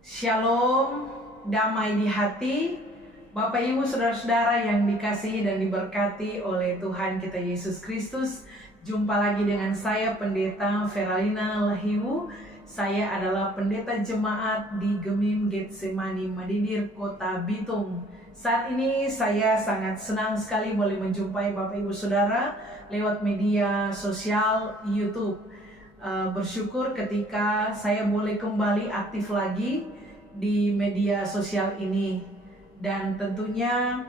Shalom, damai di hati, Bapak Ibu Saudara-saudara yang dikasihi dan diberkati oleh Tuhan kita Yesus Kristus. Jumpa lagi dengan saya Pendeta Feralina Lahiwu. Saya adalah pendeta jemaat di Gemim Getsemani Madidir, Kota Bitung. Saat ini saya sangat senang sekali boleh menjumpai Bapak Ibu Saudara lewat media sosial YouTube. Bersyukur ketika saya boleh kembali aktif lagi di media sosial ini, dan tentunya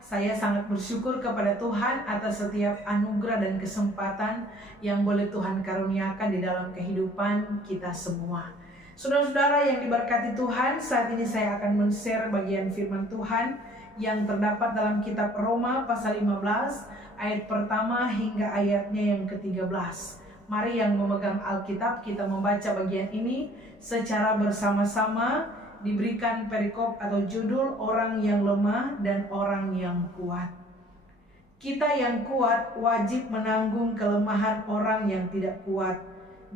saya sangat bersyukur kepada Tuhan atas setiap anugerah dan kesempatan yang boleh Tuhan karuniakan di dalam kehidupan kita semua. Saudara-saudara yang diberkati Tuhan, saat ini saya akan men-share bagian firman Tuhan yang terdapat dalam kitab Roma pasal 15 ayat pertama hingga ayatnya yang ke-13. Mari yang memegang Alkitab kita membaca bagian ini secara bersama-sama. Diberikan perikop atau judul orang yang lemah dan orang yang kuat. Kita yang kuat wajib menanggung kelemahan orang yang tidak kuat,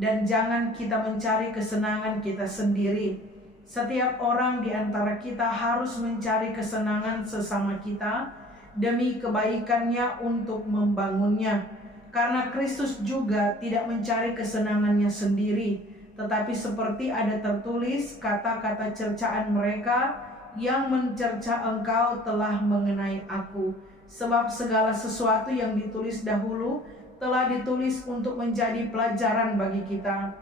dan jangan kita mencari kesenangan kita sendiri. Setiap orang di antara kita harus mencari kesenangan sesama kita demi kebaikannya untuk membangunnya. Karena Kristus juga tidak mencari kesenangannya sendiri, tetapi seperti ada tertulis kata-kata cercaan mereka, yang mencerca engkau telah mengenai aku. Sebab segala sesuatu yang ditulis dahulu telah ditulis untuk menjadi pelajaran bagi kita,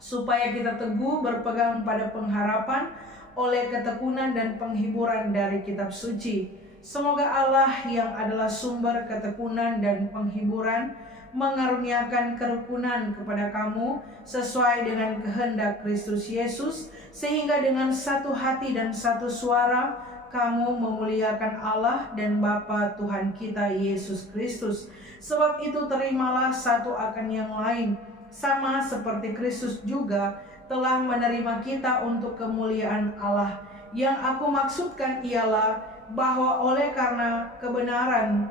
supaya kita teguh berpegang pada pengharapan oleh ketekunan dan penghiburan dari kitab suci. Semoga Allah yang adalah sumber ketekunan dan penghiburan mengaruniakan kerukunan kepada kamu sesuai dengan kehendak Kristus Yesus, sehingga dengan satu hati dan satu suara kamu memuliakan Allah dan Bapa Tuhan kita Yesus Kristus. Sebab itu terimalah satu akan yang lain, sama seperti Kristus juga telah menerima kita untuk kemuliaan Allah. Yang aku maksudkan ialah bahwa oleh karena kebenaran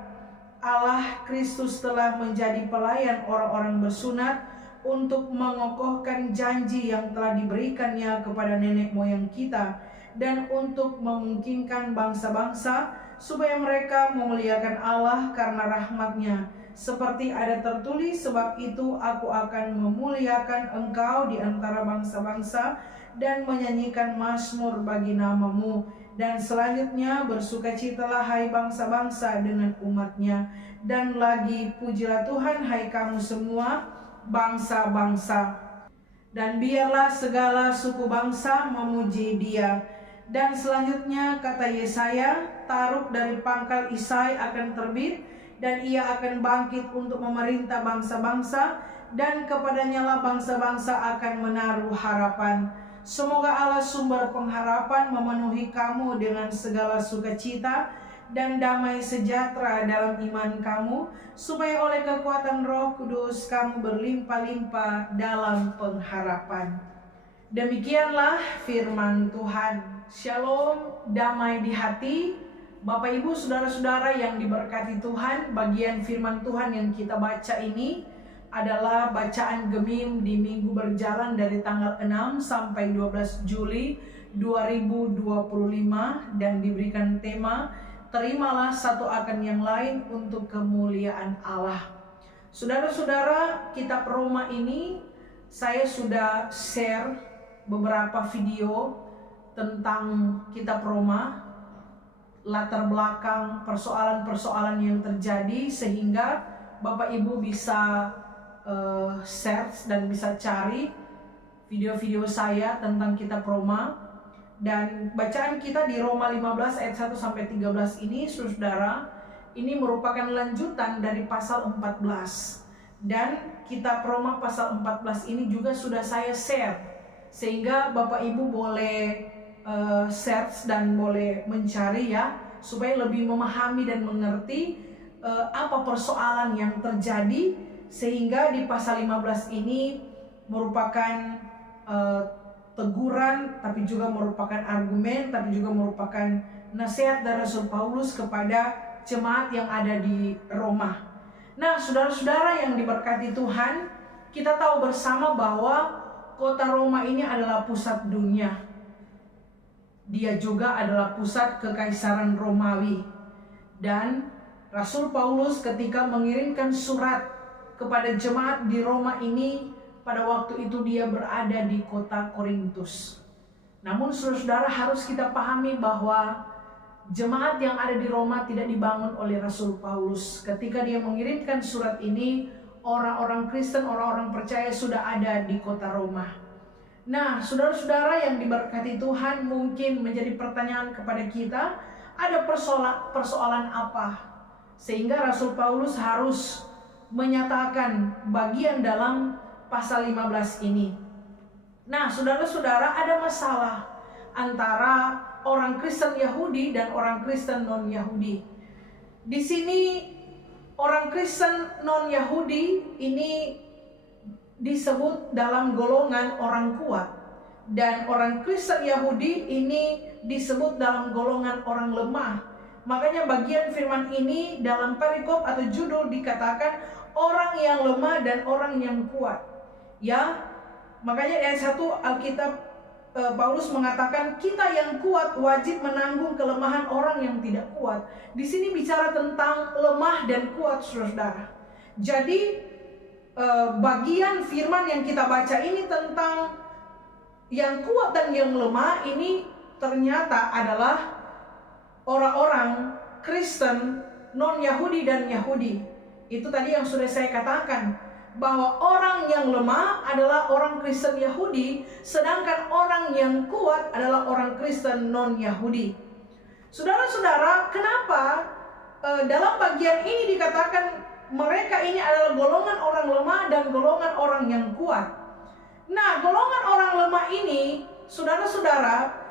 Allah, Kristus telah menjadi pelayan orang-orang bersunat untuk mengokohkan janji yang telah diberikannya kepada nenek moyang kita, dan untuk memungkinkan bangsa-bangsa supaya mereka memuliakan Allah karena rahmat-Nya. Seperti ada tertulis, sebab itu aku akan memuliakan engkau di antara bangsa-bangsa dan menyanyikan mazmur bagi namamu. Dan selanjutnya, bersukacitalah hai bangsa-bangsa dengan umat-Nya, dan lagi pujilah Tuhan hai kamu semua bangsa-bangsa, dan biarlah segala suku bangsa memuji Dia. Dan selanjutnya kata Yesaya, taruk dari pangkal Isai akan terbit, dan ia akan bangkit untuk memerintah bangsa-bangsa, dan kepadanya lah bangsa-bangsa akan menaruh harapan. Semoga Allah sumber pengharapan memenuhi kamu dengan segala sukacita dan damai sejahtera dalam iman kamu, supaya oleh kekuatan Roh Kudus kamu berlimpah-limpah dalam pengharapan. Demikianlah firman Tuhan. Shalom, damai di hati, Bapak Ibu Saudara-saudara yang diberkati Tuhan. Bagian firman Tuhan yang kita baca ini adalah bacaan Gemim di minggu berjalan dari tanggal 6 sampai 12 Juli 2025, dan diberikan tema terimalah satu akan yang lain untuk kemuliaan Allah. Saudara-saudara, kitab Roma ini saya sudah share beberapa video tentang kitab Roma, latar belakang persoalan-persoalan yang terjadi, sehingga Bapak Ibu bisa search dan bisa cari video-video saya tentang kitab Roma. Dan bacaan kita di Roma 15 ayat 1 sampai 13 ini, Saudara, ini merupakan lanjutan dari pasal 14. Dan kitab Roma pasal 14 ini juga sudah saya share, sehingga Bapak Ibu boleh search dan boleh mencari ya, supaya lebih memahami dan mengerti apa persoalan yang terjadi, sehingga di pasal 15 ini merupakan teguran, tapi juga merupakan argumen, tapi juga merupakan nasihat dari Rasul Paulus kepada jemaat yang ada di Roma. Nah, saudara-saudara yang diberkati Tuhan, kita tahu bersama bahwa kota Roma ini adalah pusat dunia. Dia juga adalah pusat kekaisaran Romawi. Dan Rasul Paulus ketika mengirimkan surat kepada jemaat di Roma ini, pada waktu itu dia berada di kota Korintus. Namun saudara-saudara, harus kita pahami bahwa jemaat yang ada di Roma tidak dibangun oleh Rasul Paulus. Ketika dia mengirimkan surat ini, orang-orang Kristen, orang-orang percaya sudah ada di kota Roma. Nah, saudara-saudara yang diberkati Tuhan, mungkin menjadi pertanyaan kepada kita, ada persoalan apa sehingga Rasul Paulus harus menyatakan bagian dalam pasal 15 ini. Nah, saudara-saudara, ada masalah antara orang Kristen Yahudi dan orang Kristen non-Yahudi. Di sini orang Kristen non-Yahudi ini disebut dalam golongan orang kuat, dan orang Kristen Yahudi ini disebut dalam golongan orang lemah. Makanya bagian firman ini dalam perikop atau judul dikatakan orang yang lemah dan orang yang kuat. Ya, makanya ayat 1 Alkitab Paulus mengatakan kita yang kuat wajib menanggung kelemahan orang yang tidak kuat. Di sini bicara tentang lemah dan kuat, saudara. Jadi bagian firman yang kita baca ini tentang yang kuat dan yang lemah ini ternyata adalah orang-orang Kristen non-Yahudi dan Yahudi. Itu tadi yang sudah saya katakan, bahwa orang yang lemah adalah orang Kristen Yahudi, sedangkan orang yang kuat adalah orang Kristen non-Yahudi. Saudara-saudara, kenapa dalam bagian ini dikatakan mereka ini adalah golongan orang lemah dan golongan orang yang kuat? Nah, golongan orang lemah ini, saudara-saudara,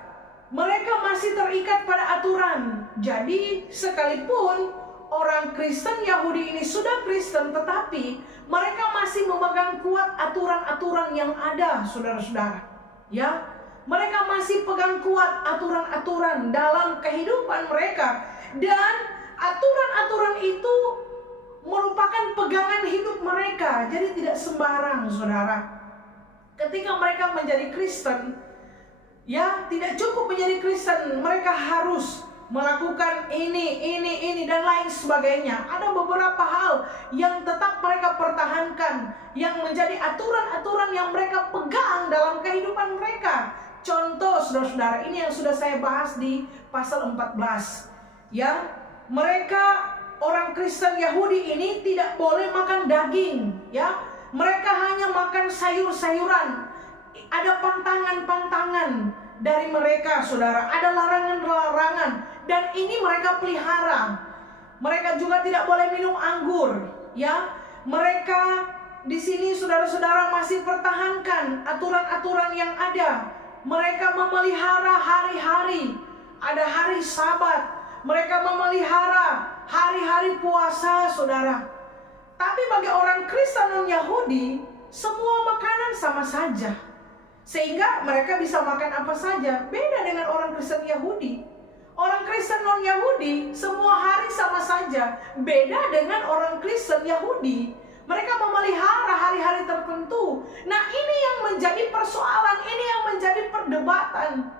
mereka masih terikat pada aturan. Jadi sekalipun orang Kristen Yahudi ini sudah Kristen, tetapi mereka masih memegang kuat aturan-aturan yang ada, saudara-saudara. Ya, mereka masih pegang kuat aturan-aturan dalam kehidupan mereka, dan aturan-aturan itu merupakan pegangan hidup mereka. Jadi tidak sembarang, saudara. Ketika mereka menjadi Kristen, ya, tidak cukup menjadi Kristen, mereka harus melakukan ini dan lain sebagainya. Ada beberapa hal yang tetap mereka pertahankan, yang menjadi aturan-aturan yang mereka pegang dalam kehidupan mereka. Contoh, saudara-saudara, ini yang sudah saya bahas di pasal 14. Ya, mereka orang Kristen Yahudi ini tidak boleh makan daging, ya. Mereka hanya makan sayur-sayuran. Ada pantangan-pantangan dari mereka, saudara. Ada larangan-larangan, dan ini mereka pelihara. Mereka juga tidak boleh minum anggur, ya. Mereka di sini, saudara-saudara, masih pertahankan aturan-aturan yang ada. Mereka memelihara hari-hari. Ada hari Sabat. Mereka memelihara hari-hari puasa, saudara. Tapi bagi orang Kristen non-Yahudi, semua makanan sama saja, sehingga mereka bisa makan apa saja. Beda dengan orang Kristen Yahudi. Orang Kristen non-Yahudi semua hari sama saja. Beda dengan orang Kristen Yahudi, mereka memelihara hari-hari tertentu. Nah, ini yang menjadi persoalan, ini yang menjadi perdebatan.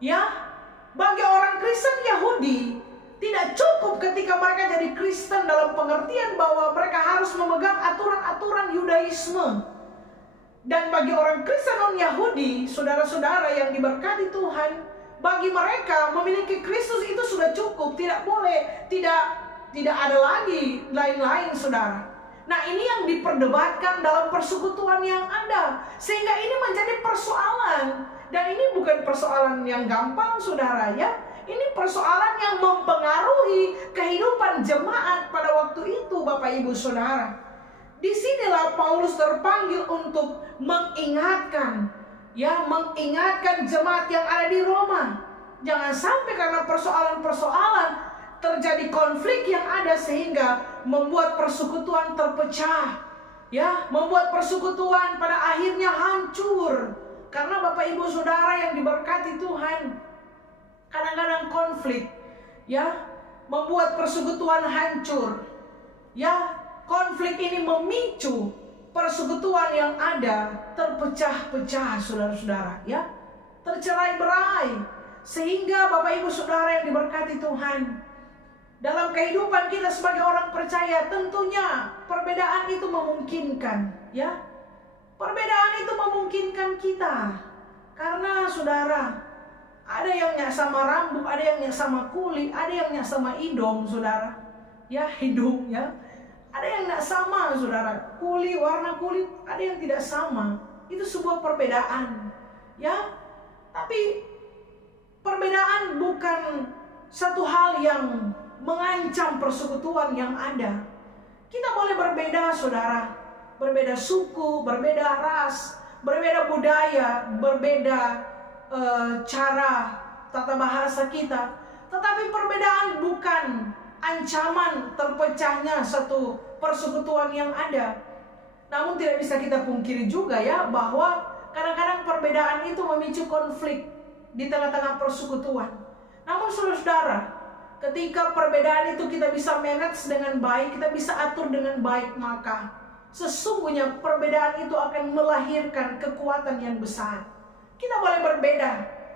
Ya, bagi orang Kristen Yahudi tidak cukup ketika mereka jadi Kristen dalam pengertian bahwa mereka harus memegang aturan-aturan Yudaisme. Dan bagi orang Kristen non-Yahudi, saudara-saudara yang diberkati Tuhan, bagi mereka memiliki Kristus itu sudah cukup. Tidak boleh, tidak ada lagi lain-lain, saudara. Nah, ini yang diperdebatkan dalam persekutuan yang ada, sehingga ini menjadi persoalan. Dan ini bukan persoalan yang gampang, saudara, ya. Ini persoalan yang mempengaruhi kehidupan jemaat pada waktu itu, Bapak Ibu Saudara. Disinilah Paulus terpanggil untuk mengingatkan jemaat yang ada di Roma. Jangan sampai karena persoalan-persoalan terjadi konflik yang ada sehingga membuat persekutuan terpecah, ya, membuat persekutuan pada akhirnya hancur. Karena Bapak Ibu Saudara yang diberkati Tuhan, kadang-kadang konflik, ya, membuat persekutuan hancur. Ya, konflik ini memicu persekutuan yang ada terpecah-pecah, saudara-saudara, ya, tercerai-berai. Sehingga Bapak Ibu Saudara yang diberkati Tuhan, dalam kehidupan kita sebagai orang percaya, tentunya perbedaan itu memungkinkan, ya. Perbedaan itu memungkinkan kita. Karena saudara, ada yang nyak sama rambut, ada yang nyak sama kulit, ada yang nyak sama hidung, saudara. Ya, hidung, ya. Ada yang nyak sama, saudara. Kulit, warna kulit, ada yang tidak sama. Itu sebuah perbedaan, ya. Tapi perbedaan bukan satu hal yang mengancam persekutuan yang ada. Kita boleh berbeda, saudara. Berbeda suku, berbeda ras, berbeda budaya, berbeda cara tata bahasa kita. Tetapi perbedaan bukan ancaman terpecahnya satu persekutuan yang ada. Namun tidak bisa kita pungkiri juga, ya, bahwa kadang-kadang perbedaan itu memicu konflik di tengah-tengah persekutuan. Namun saudara-saudara, ketika perbedaan itu kita bisa manage dengan baik, kita bisa atur dengan baik, maka sesungguhnya perbedaan itu akan melahirkan kekuatan yang besar. Kita boleh berbeda,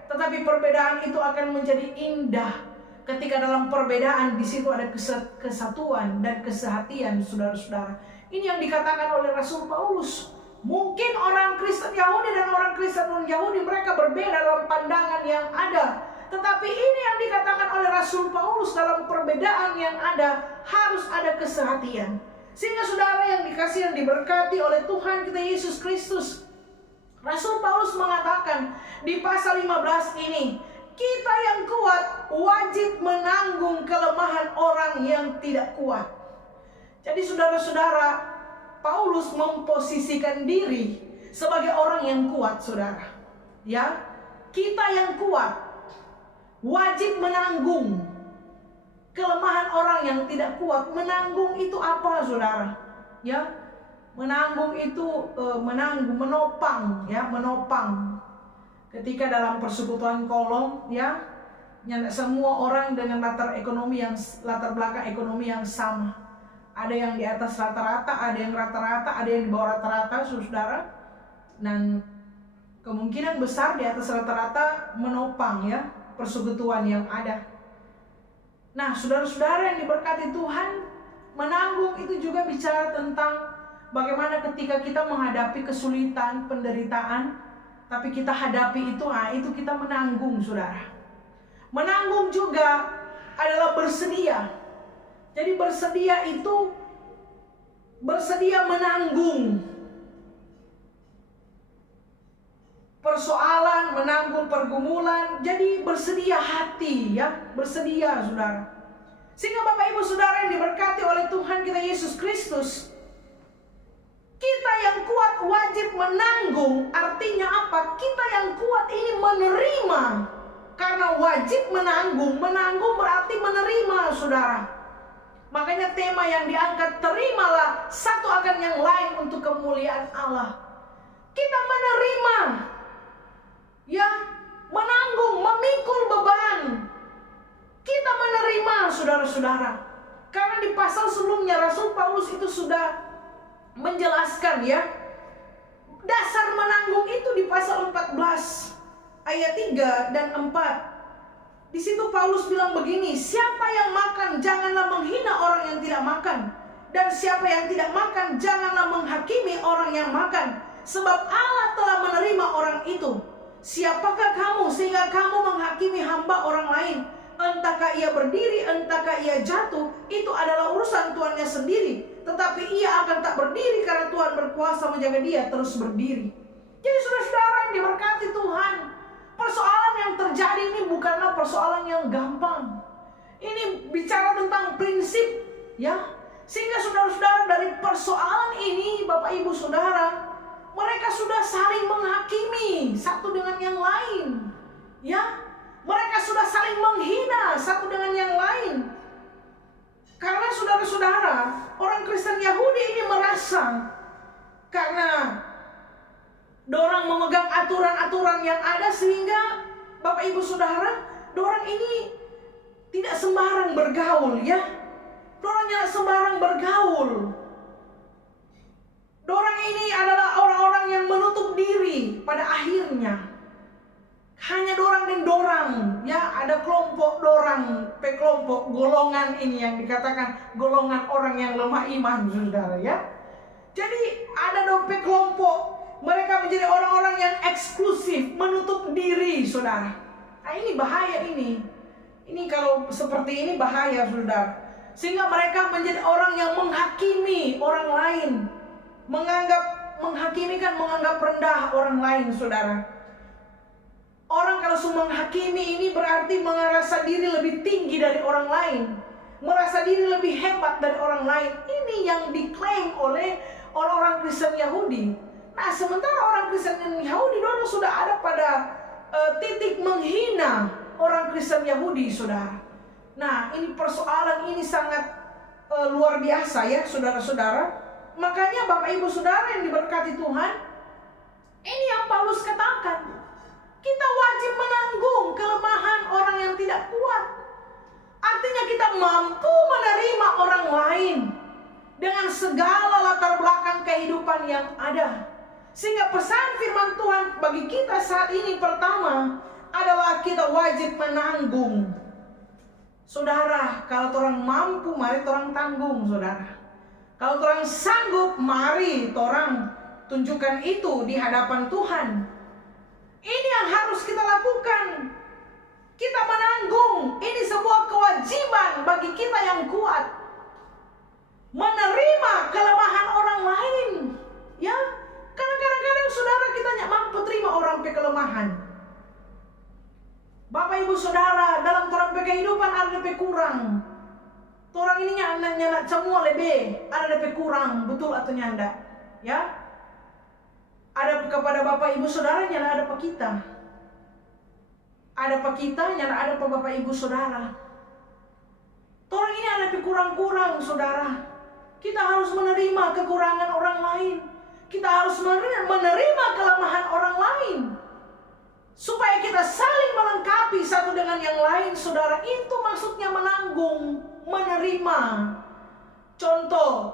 tetapi perbedaan itu akan menjadi indah ketika dalam perbedaan di situ ada kesatuan dan kesehatian, saudara-saudara. Ini yang dikatakan oleh Rasul Paulus. Mungkin orang Kristen Yahudi dan orang Kristen non-Yahudi mereka berbeda dalam pandangan yang ada. Tetapi ini yang dikatakan oleh Rasul Paulus, dalam perbedaan yang ada harus ada kesehatian. Sehingga saudara yang dikasihi dan diberkati oleh Tuhan kita Yesus Kristus, Rasul Paulus mengatakan di pasal 15 ini, kita yang kuat wajib menanggung kelemahan orang yang tidak kuat. Jadi saudara-saudara, Paulus memposisikan diri sebagai orang yang kuat, saudara. Ya, kita yang kuat wajib menanggung kelemahan orang yang tidak kuat. Menanggung itu apa, saudara? Ya, menanggung itu menopang, ya, menopang. Ketika dalam persekutuan kolom, ya, semua orang dengan latar belakang ekonomi yang sama. Ada yang di atas rata-rata, ada yang rata-rata, ada yang di bawah rata-rata, saudara. Dan kemungkinan besar di atas rata-rata menopang, ya, persekutuan yang ada. Nah, saudara-saudara yang diberkati Tuhan, menanggung itu juga bicara tentang bagaimana ketika kita menghadapi kesulitan, penderitaan, tapi kita hadapi itu, itu kita menanggung, saudara. Menanggung juga adalah bersedia. Jadi bersedia itu bersedia menanggung persoalan, menanggung pergumulan. Jadi bersedia hati, ya, bersedia, saudara. Sehingga Bapak Ibu Saudara yang diberkati oleh Tuhan kita Yesus Kristus, kita yang kuat wajib menanggung. Artinya apa? Kita yang kuat ini menerima. Karena wajib menanggung. Menanggung berarti menerima, saudara. Makanya tema yang diangkat, terimalah satu akan yang lain untuk kemuliaan Allah. Kita menerima, ya, menanggung, memikul beban. Kita menerima, saudara-saudara. Karena di pasal sebelumnya Rasul Paulus itu sudah menjelaskan, ya, dasar menanggung itu di pasal 14 ayat 3 dan 4. Di situ Paulus bilang begini, siapa yang makan janganlah menghina orang yang tidak makan, dan siapa yang tidak makan janganlah menghakimi orang yang makan, sebab Allah telah menerima orang itu. Siapakah kamu sehingga kamu menghakimi hamba orang lain? Entahkah ia berdiri, entahkah ia jatuh, itu adalah urusan tuannya sendiri. Tetapi ia akan tak berdiri karena Tuhan berkuasa menjaga dia terus berdiri. Jadi saudara-saudara yang diberkati Tuhan, persoalan yang terjadi ini bukanlah persoalan yang gampang. Ini bicara tentang prinsip, ya. Sehingga saudara-saudara dari persoalan ini, Bapak Ibu Saudara, mereka sudah saling menghakimi satu dengan yang lain, ya. Mereka sudah saling menghina satu dengan yang lain. Karena saudara-saudara, orang Kristen Yahudi ini merasa karena dorang memegang aturan-aturan yang ada, sehingga Bapak Ibu Saudara, dorang ini tidak sembarang bergaul, ya. Dorang tidak sembarang bergaul. Dorang ini adalah orang-orang yang menutup diri pada akhirnya. Hanya dorang dan dorang, ya ada kelompok dorang, kelompok golongan ini yang dikatakan golongan orang yang lemah iman, saudara ya. Jadi ada dompet kelompok, mereka menjadi orang-orang yang eksklusif, menutup diri, saudara. Nah ini bahaya ini. Ini kalau seperti ini bahaya, saudara. Sehingga mereka menjadi orang yang menghakimi orang lain, menghakimi kan menganggap rendah orang lain, saudara. Orang kalau sudah menghakimi ini berarti merasa diri lebih tinggi dari orang lain, merasa diri lebih hebat dari orang lain. Ini yang diklaim oleh orang-orang Kristen Yahudi. Nah sementara orang Kristen Yahudi dulu sudah ada pada titik menghina orang Kristen Yahudi, saudara. Nah ini persoalan ini sangat luar biasa ya, saudara-saudara. Makanya Bapak Ibu Saudara yang diberkati Tuhan, ini yang Paulus katakan, kita wajib menanggung kelemahan orang yang tidak kuat. Artinya kita mampu menerima orang lain dengan segala latar belakang kehidupan yang ada. Sehingga pesan firman Tuhan bagi kita saat ini pertama adalah kita wajib menanggung. Saudara, kalau orang mampu, mari orang tanggung, saudara. Kalau orang sanggup, mari orang tunjukkan itu di hadapan Tuhan. Ini yang harus kita lakukan. Kita menanggung. Ini sebuah kewajiban bagi kita yang kuat. Menerima kelemahan orang lain. Ya, karena kadang-kadang saudara kita tidak mampu terima orang kelemahan. Bapak Ibu Saudara, dalam orang kehidupan ada lebih kurang. Orang ini nyana semua lebih, ada lebih kurang, betul atau nyanda? Ya, ada kepada Bapak Ibu Saudara, nyana ada pak kita. Ada pak kita, nyana ada pak Bapak Ibu Saudara. Orang ini ada lebih kurang-kurang, saudara. Kita harus menerima kekurangan orang lain. Kita harus menerima kelemahan orang lain. Supaya kita saling melengkapi satu dengan yang lain, saudara. Itu maksudnya menanggung, menerima. Contoh,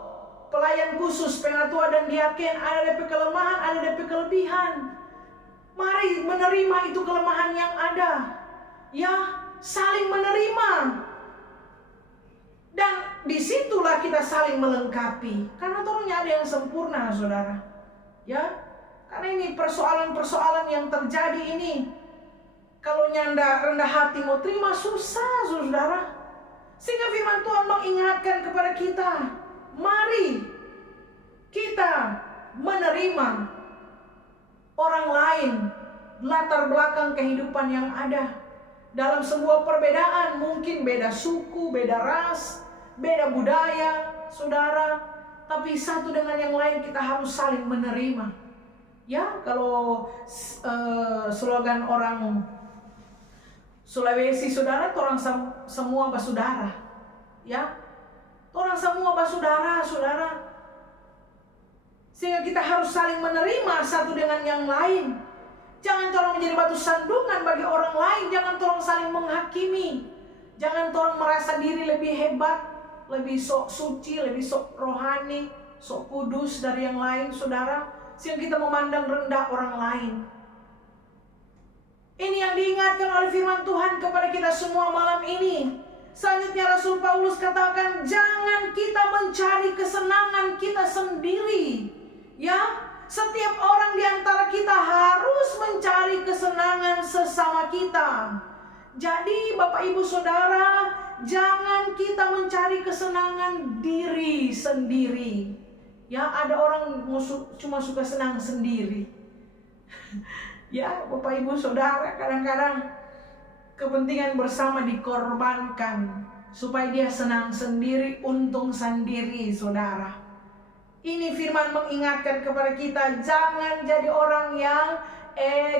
pelayan khusus, pengatua dan diaken, ada DP kelemahan, ada DP kelebihan. Mari menerima itu kelemahan yang ada. Ya, saling menerima. Dan disitulah kita saling melengkapi. Karena orangnya ada yang sempurna, saudara. Ya, karena ini persoalan-persoalan yang terjadi ini. Kalau nyanda rendah hati mau terima susah, saudara. Sehingga firman Tuhan mengingatkan kepada kita, mari kita menerima orang lain, latar belakang kehidupan yang ada. Dalam sebuah perbedaan, mungkin beda suku, beda ras, beda budaya, saudara. Tapi satu dengan yang lain kita harus saling menerima. Ya, kalau slogan orang Sulawesi, saudara, orang semua bersaudara. Ya, orang semua bersaudara, saudara. Sehingga kita harus saling menerima satu dengan yang lain. Jangan tolong menjadi batu sandungan bagi orang lain. Jangan tolong saling menghakimi. Jangan tolong merasa diri lebih hebat, lebih sok suci, lebih sok rohani, sok kudus dari yang lain, saudara. Sehingga kita memandang rendah orang lain. Ini yang diingatkan oleh firman Tuhan kepada kita semua malam ini. Selanjutnya Rasul Paulus katakan, jangan kita mencari kesenangan kita sendiri. Ya, setiap orang di antara kita harus mencari kesenangan sesama kita. Jadi Bapak Ibu Saudara, jangan kita mencari kesenangan diri sendiri. Ya, ada orang cuma suka senang sendiri. Ya, Bapak Ibu Saudara, kadang-kadang kepentingan bersama dikorbankan supaya dia senang sendiri, untung sendiri, saudara. Ini firman mengingatkan kepada kita, jangan jadi orang yang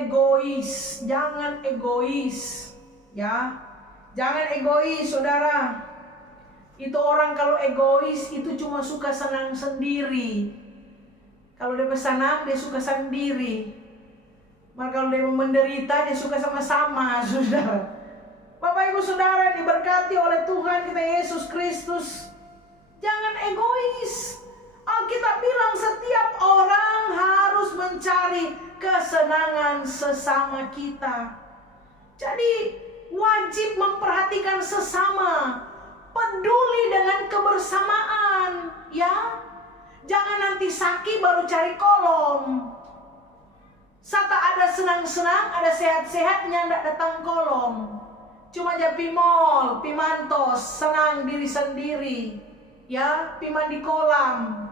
egois. Jangan egois. Ya, jangan egois, saudara. Itu orang kalau egois itu cuma suka senang sendiri. Kalau dia bersenang, dia suka sendiri. Maka kalau dia menderita, dia suka sama-sama, saudara. Bapak Ibu Saudara diberkati oleh Tuhan kita Yesus Kristus. Jangan egois. Alkitab bilang setiap orang harus mencari kesenangan sesama kita. Jadi Jadi wajib memperhatikan sesama, peduli dengan kebersamaan, ya. Jangan nanti sakit baru cari kolom. Sata ada senang-senang, ada sehat-sehatnya, ndak datang kolom. Cuma aja pi mall, pi mantos, senang diri sendiri, ya, pi mandi kolam.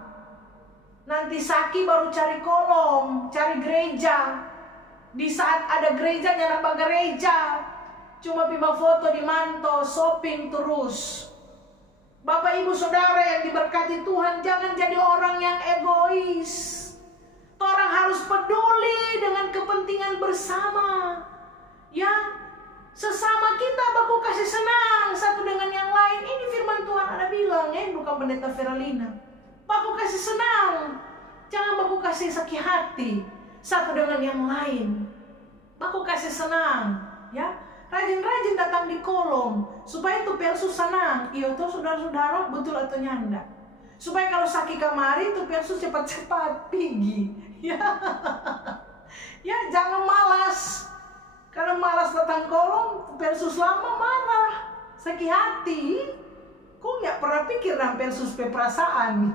Nanti sakit baru cari kolom, cari gereja. Di saat ada gereja nyala gereja, cuma pi foto di mantos, shopping terus. Bapak ibu saudara yang diberkati Tuhan, jangan jadi orang yang egois. Orang harus peduli dengan kepentingan bersama, ya. Sesama kita baku kasih senang satu dengan yang lain. Ini firman Tuhan ada bilang, bukan pendeta Feralina. Baku kasih senang, jangan baku kasih sakit hati satu dengan yang lain. Baku kasih senang, ya. Rajin-rajin datang di kolom supaya itu persus senang. Iya tuh saudara-saudara, betul atau nyanda? Supaya kalau sakit kamari itu persus cepat-cepat pergi. Ya, ya, jangan malas. Karena malas datang kolom, persus lama marah, sakit hati. Kok nggak pernah pikir dan persus perasaan?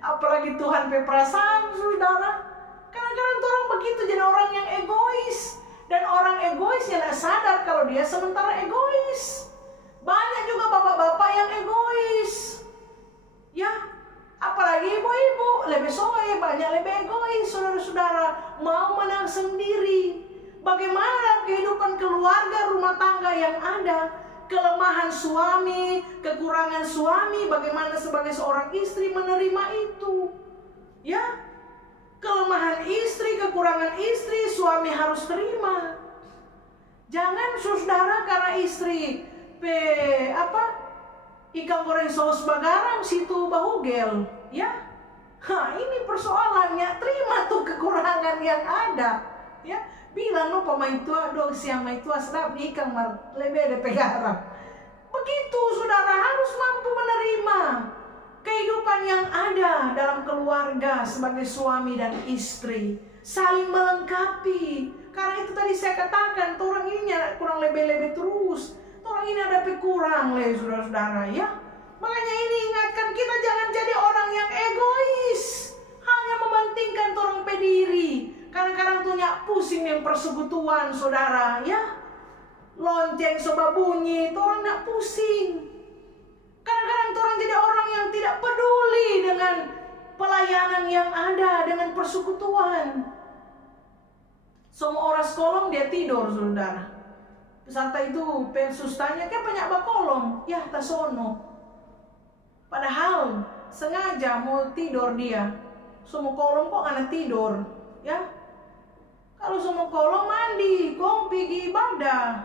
Apalagi Tuhan perasaan, saudara. Kadang-kadang orang begitu, jadi orang yang egois. Dan orang egois yang tidak sadar kalau dia sementara egois. Banyak juga bapak-bapak yang egois, ya. Apalagi ibu-ibu, lebih soe, banyak lebih egois, saudara-saudara. Mau menang sendiri. Bagaimana dalam kehidupan keluarga, rumah tangga yang ada, kelemahan suami, kekurangan suami, bagaimana sebagai seorang istri menerima itu, ya. Kelemahan istri, kekurangan istri, suami harus terima. Jangan saudara karena istri ikan goreng saus bagaram situ bahugel, ya. Ini persoalannya, terima tuh kekurangan yang ada, ya. Bilang no pemain tua dong siang mai tua sedap ikan lebih de garam. Begitu saudara harus mampu menerima kehidupan yang ada dalam keluarga sebagai suami dan istri, saling melengkapi. Karena itu tadi saya katakan, orang ini kurang lebih terus, orang ini ada kurang saudara-saudara, ya. Makanya ini ingatkan kita jangan jadi orang yang egois, hanya mementingkan orang pediri. Kadang-kadang tuh pusing yang persekutuan, saudara, ya. Lonceng soba bunyi, orang nggak pusing. Kadang-kadang orang jadi orang yang tidak peduli dengan pelayanan yang ada, dengan persekutuan. Semua orang sekolong dia tidur, saudara. Peserta itu persus tanya, kayak banyak bakolong, ya tasono. Padahal sengaja mau tidur dia. Semua kolong kok anak tidur, ya. Kalau semua kolong mandi, kong pergi ibadah.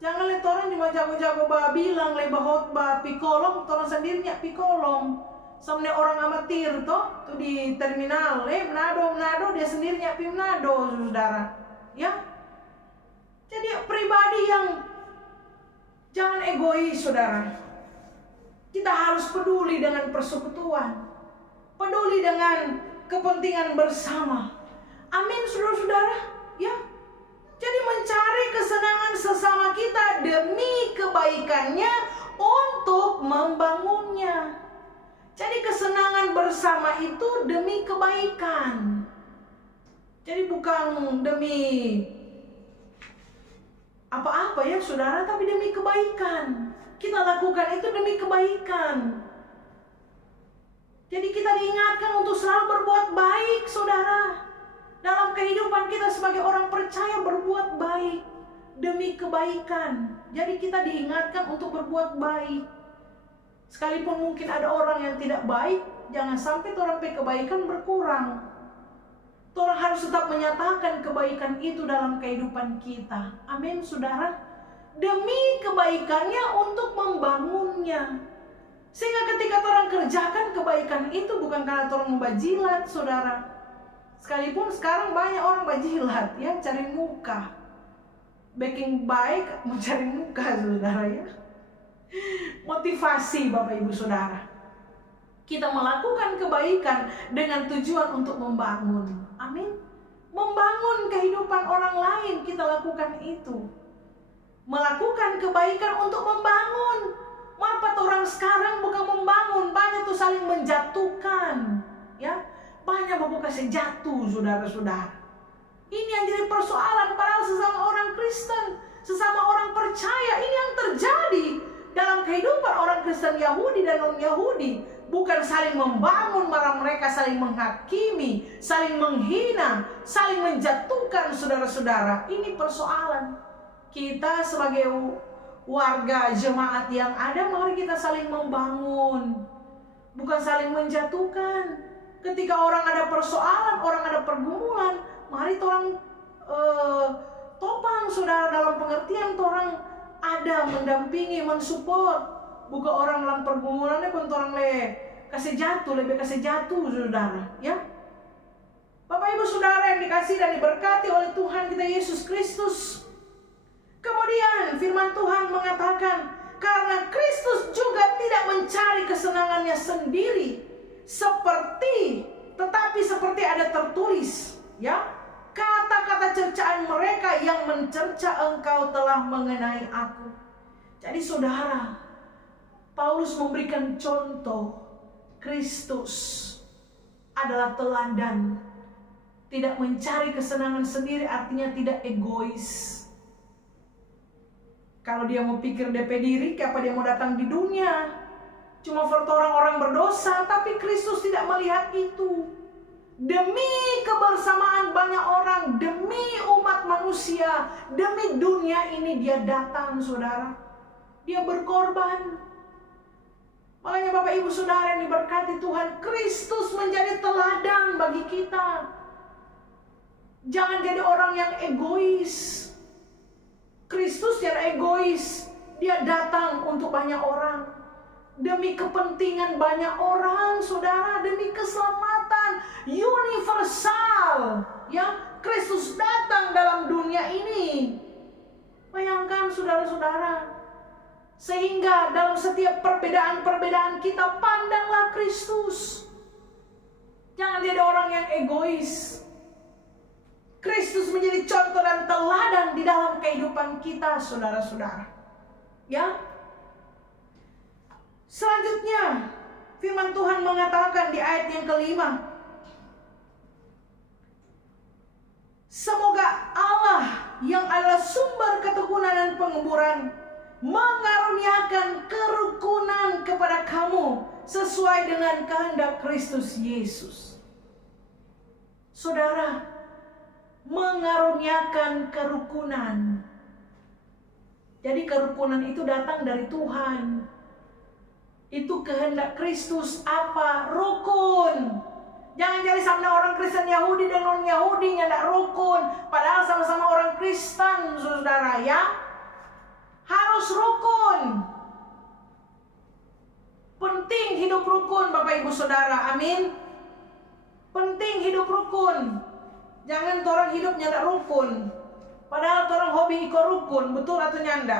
Jangan lihat orang cuma jago-jago bilang lebah khotbah pikolong, orang sendirinya pikolong. Sama orang amatir tuh di terminal, Manado dia sendirinya pi Manado, saudara. Ya. Jadi pribadi yang jangan egois, saudara. Kita harus peduli dengan persekutuan, peduli dengan kepentingan bersama. Amin, saudara-saudara. Ya. Jadi mencari kesenangan sesama kita demi kebaikannya untuk membangunnya. Jadi kesenangan bersama itu demi kebaikan. Jadi bukan demi apa-apa ya saudara, tapi demi kebaikan. Kita lakukan itu demi kebaikan. Jadi kita diingatkan untuk selalu berbuat baik, saudara. Dalam kehidupan kita sebagai orang percaya berbuat baik demi kebaikan. Jadi kita diingatkan untuk berbuat baik. Sekalipun mungkin ada orang yang tidak baik, jangan sampai orang kebaikan berkurang. Orang harus tetap menyatakan kebaikan itu dalam kehidupan kita. Amin, saudara. Demi kebaikannya untuk membangunnya. Sehingga ketika orang kerjakan kebaikan itu bukan karena orang membajilat, saudara. Sekalipun sekarang banyak orang bajilat, ya, cari muka. Baking baik, mencari muka, saudara, ya. Motivasi Bapak Ibu Saudara. Kita melakukan kebaikan dengan tujuan untuk membangun. Amin. Membangun kehidupan orang lain, kita lakukan itu. melakukan kebaikan untuk membangun. Maaf, orang sekarang bukan membangun, banyak tuh saling menjatuhkan, ya. Banyak bapak kasih jatuh, saudara-saudara. Ini yang jadi persoalan, padahal sesama orang Kristen, sesama orang percaya, ini yang terjadi dalam kehidupan orang Kristen Yahudi dan non-Yahudi. Bukan saling membangun, malah mereka saling menghakimi, saling menghina, saling menjatuhkan, saudara-saudara. Ini persoalan. Kita sebagai warga jemaat yang ada, mari kita saling membangun, bukan saling menjatuhkan. Ketika orang ada persoalan, orang ada pergumulan, mari orang topang, saudara, dalam pengertian orang ada mendampingi, mensupport. Bukan orang dalam pergumulannya pun orang kasih jatuh, saudara, ya. Bapak Ibu Saudara yang dikasihi dan diberkati oleh Tuhan kita Yesus Kristus. Kemudian firman Tuhan mengatakan, karena Kristus juga tidak mencari kesenangannya sendiri, tetapi seperti ada tertulis, ya, kata-kata cercaan mereka yang mencerca engkau telah mengenai aku. Jadi saudara, Paulus memberikan contoh, Kristus adalah teladan. Tidak mencari kesenangan sendiri artinya tidak egois. Kalau dia mau pikir DP diri, apa dia mau datang di dunia? Cuma foto orang-orang berdosa, tapi Kristus tidak melihat itu. Demi kebersamaan banyak orang, demi umat manusia, demi dunia ini dia datang, saudara. Dia berkorban. Makanya Bapak Ibu Saudara yang diberkati Tuhan, Kristus menjadi teladan bagi kita. Jangan jadi orang yang egois. Kristus yang egois, dia datang untuk banyak orang, demi kepentingan banyak orang, saudara, demi keselamatan universal, ya. Kristus datang dalam dunia ini. Bayangkan saudara-saudara, sehingga dalam setiap perbedaan-perbedaan kita pandanglah Kristus. Jangan jadi orang yang egois. Kristus menjadi contoh dan teladan di dalam kehidupan kita, saudara-saudara. Ya. Selanjutnya, firman Tuhan mengatakan di ayat yang kelima, semoga Allah yang adalah sumber ketekunan dan penguburan mengaruniakan kerukunan kepada kamu sesuai dengan kehendak Kristus Yesus. Saudara, mengaruniakan kerukunan. Jadi kerukunan itu datang dari Tuhan. Itu kehendak Kristus apa? Rukun. Jangan jadi sama orang Kristen Yahudi dan non-Yahudi yang tidak rukun, padahal sama-sama orang Kristen, saudara, ya. Harus rukun. Penting hidup rukun, Bapak Ibu Saudara. Amin. Penting hidup rukun. Jangan orang hidup nyanda rukun, padahal orang hobi ikut rukun, betul atau nyanda?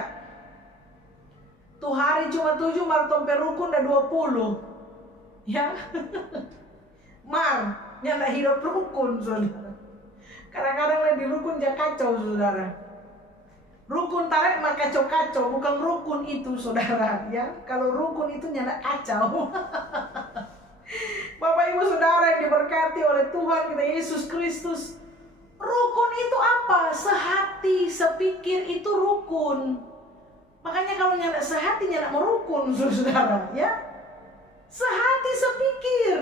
Tuh hari cuma 7, mar tompe rukun dah 20, ya. Mar, nyanda hidup rukun, saudara. Kadang-kadang di rukun dia kacau, saudara. Rukun tarik mah kacau-kacau, bukan rukun itu, saudara, ya. Kalau rukun itu nyanda kacau. Bapak Ibu Saudara yang diberkati oleh Tuhan kita Yesus Kristus, rukun itu apa? Sehati, sepikir itu rukun. Makanya kalau nyanda sehati nyanda mau rukun, saudara, ya. Sehati, sepikir,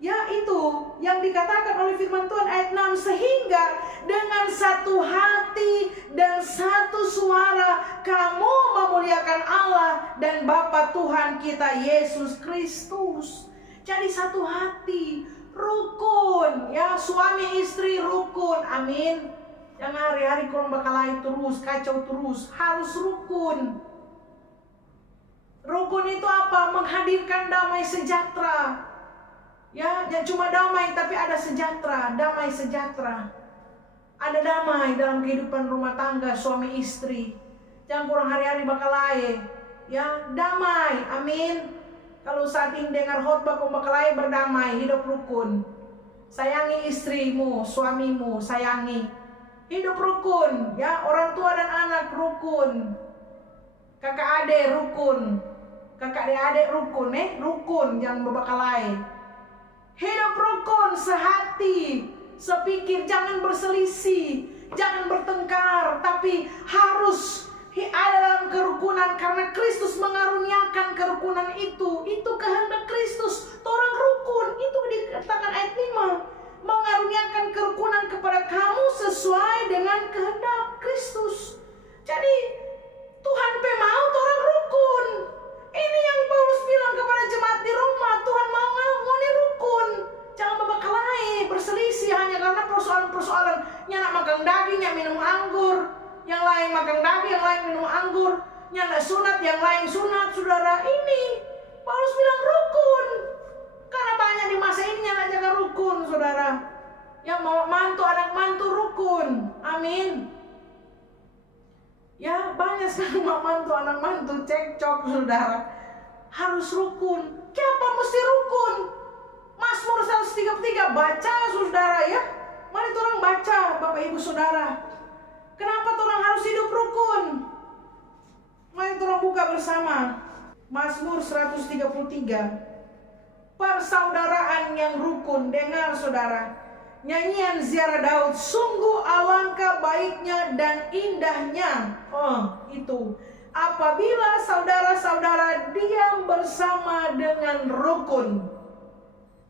ya, itu yang dikatakan oleh firman Tuhan ayat 6, sehingga dengan satu hati dan satu suara kamu memuliakan Allah dan Bapa Tuhan kita Yesus Kristus. Jadi satu hati, rukun, ya, suami istri rukun, amin. Jangan hari-hari kurang bakalai terus, kacau terus, harus rukun. Rukun itu apa? Menghadirkan damai sejahtera. Ya, jangan cuma damai tapi ada sejahtera, damai sejahtera. Ada damai dalam kehidupan rumah tangga suami istri. Jangan kurang hari-hari bakalai, ya, damai, amin. Kalau saat ini dengar khotbah kau bakalai berdamai, hidup rukun. Sayangi istrimu, suamimu, sayangi. Hidup rukun, ya, orang tua dan anak rukun. Kakak adik rukun. Kakak adik rukun, rukun, jangan berbakalae. Hidup rukun, sehati, sepikir, jangan berselisih, jangan bertengkar, tapi harus ada dalam kerukunan karena Kristus mengaruniakan kerukunan itu. Itu kehendak Kristus. Orang rukun, itu dikatakan ayat 5. Mengaruniakan kerukunan kepada kamu sesuai dengan kehendak Kristus. Jadi Tuhan mau orang rukun. Ini yang Paulus bilang kepada jemaat di Roma. Tuhan mau ngomongin rukun. Jangan berbakalae, berselisih hanya karena persoalan-persoalan. Yang nak makan daging, yang minum anggur. Yang lain makan daging, yang lain minum anggur. Yang nak sunat, yang lain sunat. Saudara, ini Paulus bilang rukun. Karena banyak di masa ini yang nak jaga rukun, saudara. Yang mau mantu, anak mantu rukun. Amin. Ya, banyak sekali mantu, anak mantu cekcok, saudara. Harus rukun. Kenapa mesti rukun? Mazmur 133 baca, saudara ya. Mari orang baca, Bapak Ibu Saudara. Kenapa orang harus hidup rukun? Mari orang buka bersama. Mazmur 133. Persaudaraan yang rukun. Dengar saudara. Nyanyian ziarah Daud. Sungguh alangkah baiknya dan indahnya. Itu. Apabila saudara-saudara diam bersama dengan rukun.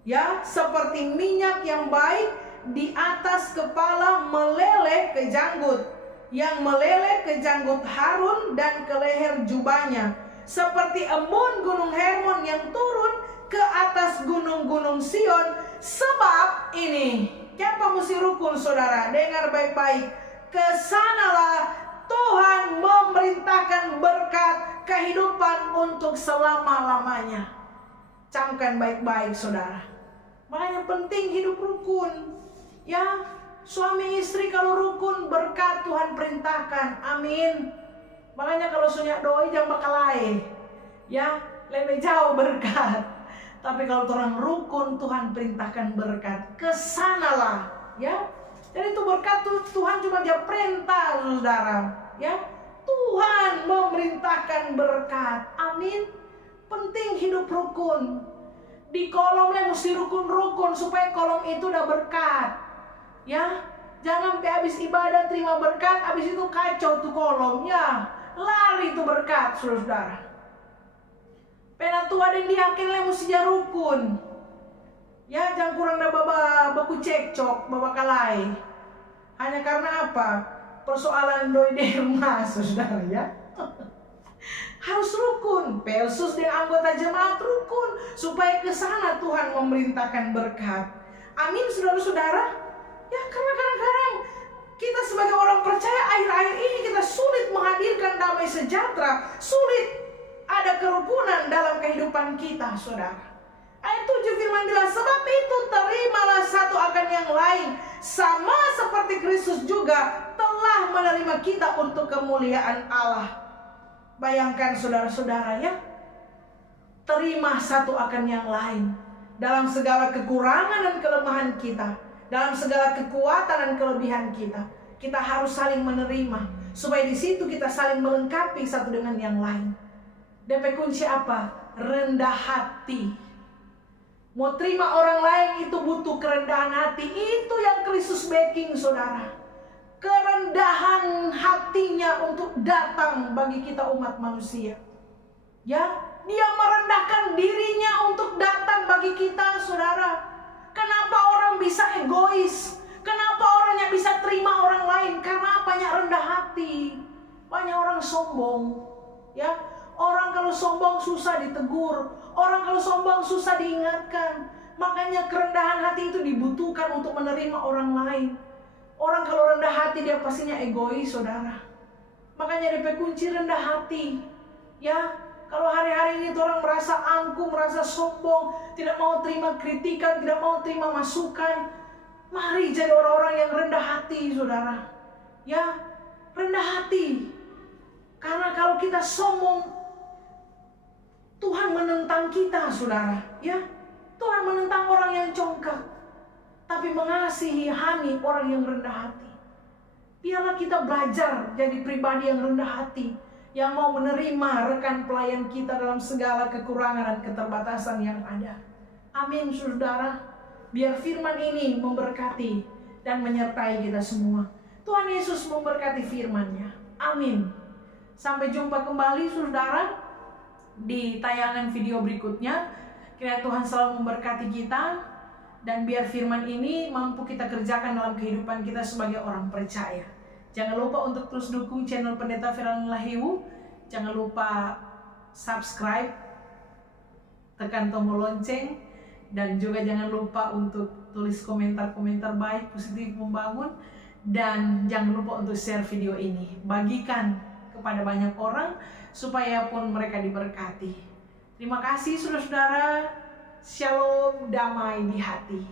Ya, seperti minyak yang baik di atas kepala meleleh ke janggut. Yang meleleh ke janggut Harun dan ke leher jubahnya. Seperti embun gunung Hermon yang turun ke atas gunung-gunung Sion. Sebab ini, siapa mesti rukun saudara? Dengar baik-baik. Kesanalah Tuhan memerintahkan berkat kehidupan untuk selama-lamanya. Camkan baik-baik saudara. Makanya penting hidup rukun. Ya, suami istri kalau rukun berkat Tuhan perintahkan. Amin. Makanya kalau sunyak doi jangan bakalae. Ya, lebih jauh berkat. Tapi kalau orang rukun Tuhan perintahkan berkat. Kesanalah, ya. Jadi itu berkat Tuhan cuma dia perintah, saudara. Ya, Tuhan memerintahkan berkat. Amin. Penting hidup rukun. Di kolomnya mesti rukun-rukun supaya kolom itu udah berkat. Ya, jangan sampai habis ibadah terima berkat, habis itu kacau tuh kolom. Ya, lari itu berkat, saudara. Pena tua dan diakinnya mesti rukun. Ya, jangan kurang dah baku cekcok, kalai. Hanya karena apa? Persoalan doi derma, saudara ya. Harus rukun. Pelsus dan anggota jemaat rukun supaya ke sana Tuhan memerintahkan berkat. Amin, saudara-saudara. Ya, karena kadang-kadang kita sebagai orang percaya akhir-akhir ini kita sulit menghadirkan damai sejahtera, sulit ada kerukunan dalam kehidupan kita, saudara. Ayat 7 firman bilang, sebab itu terimalah satu akan yang lain, sama seperti Kristus juga telah menerima kita untuk kemuliaan Allah. Bayangkan saudara-saudara ya, terima satu akan yang lain dalam segala kekurangan dan kelemahan kita, dalam segala kekuatan dan kelebihan kita. Kita harus saling menerima supaya di situ kita saling melengkapi satu dengan yang lain. DP kunci apa? Rendah hati. Mau terima orang lain itu butuh kerendahan hati. Itu yang Kristus backing, saudara. Kerendahan hatinya untuk datang bagi kita umat manusia. Ya, dia merendahkan dirinya untuk datang bagi kita, saudara. Kenapa orang bisa egois? Kenapa orang yang bisa terima orang lain? Karena banyak rendah hati. Banyak orang sombong. Ya, orang kalau sombong susah ditegur. Orang kalau sombong susah diingatkan. Makanya kerendahan hati itu dibutuhkan untuk menerima orang lain. Orang kalau rendah hati dia pastinya egois, saudara. Makanya DP kunci rendah hati. Ya, kalau hari-hari ini orang merasa angkuh, merasa sombong, tidak mau terima kritikan, tidak mau terima masukan. Mari jadi orang-orang yang rendah hati, saudara. Ya, rendah hati. Karena kalau kita sombong, Tuhan menentang kita, saudara. Ya, Tuhan menentang orang yang congkak, tapi mengasihi orang yang rendah hati. Biarlah kita belajar jadi pribadi yang rendah hati, yang mau menerima rekan pelayan kita dalam segala kekurangan dan keterbatasan yang ada. Amin, saudara. Biar firman ini memberkati dan menyertai kita semua. Tuhan Yesus memberkati firman-Nya. Amin. Sampai jumpa kembali, saudara, di tayangan video berikutnya. Kiranya Tuhan selalu memberkati kita, dan biar firman ini mampu kita kerjakan dalam kehidupan kita sebagai orang percaya. Jangan lupa untuk terus dukung channel Pendeta Feralina Lahiwu. Jangan lupa subscribe, tekan tombol lonceng, dan juga jangan lupa untuk tulis komentar-komentar baik, positif, membangun. Dan jangan lupa untuk share video ini, bagikan kepada banyak orang supaya pun mereka diberkati. Terima kasih saudara-saudara. Shalom, damai di hati.